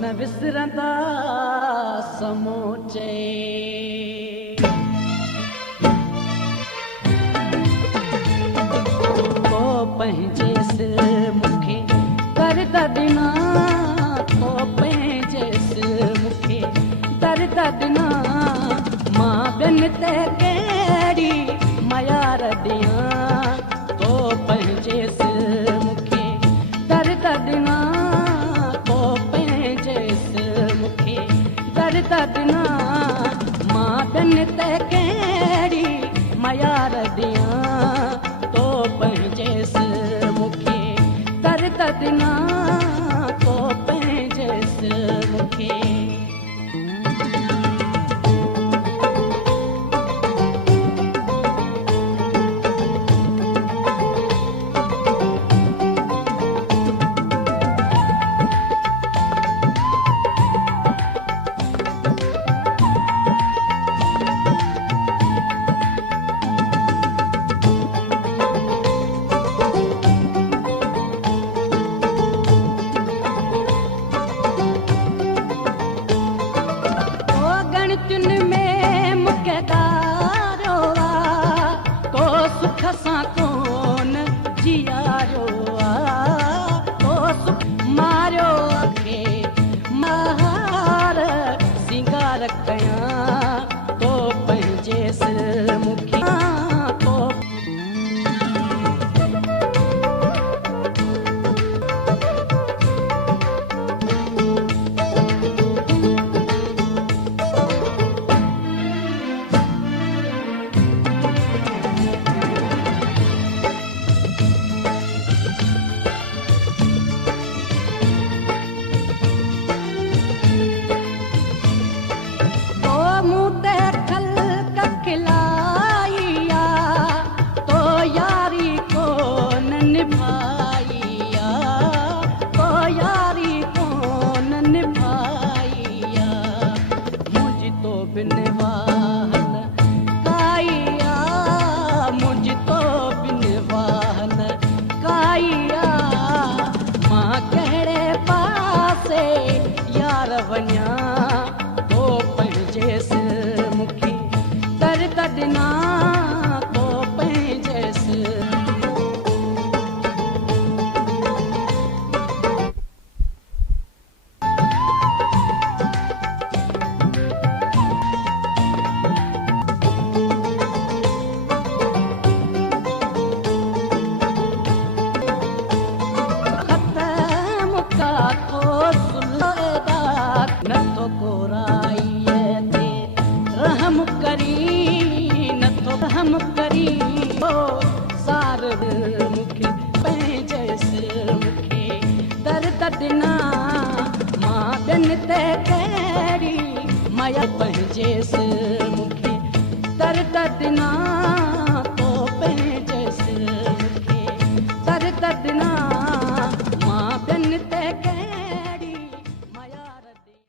न विसरंदा समूचे तो पंहिंजे सिर मूंखे दर्द ॾिना तो पंहिंजे सिर मूंखे दर्द ॾिना मां ॿियनि ते कहिड़ी मयार ॾियां तो पंहिंजे सिर मूंखे दर्द ॾिना तो पंहिंजे सिर मूंखे दर्द ॾिना मां ॿियनि ते कहिड़ी मयार ॾियां तो पंहिंजे सिर मूंखे दर्द ॾिना तो पंहिंजे सिर मूंखे सां कोन जियारो तो सुख मारियो खे महार सिंगार कयां तो पंहिंजे सिर मूंखे तो वञा तो पंहिंजे सिर मूंखे दर्द ॾिना तो पंहिंजे सिर ख़त्म का तो नथो कोराईअ ते रहम करी ओ सार मूंखे पंहिंजे सिर मूंखे दर्द ॾिना मां ॿियनि ते कहिड़ी माया पंहिंजे सिर मूंखे दर्द ॾिना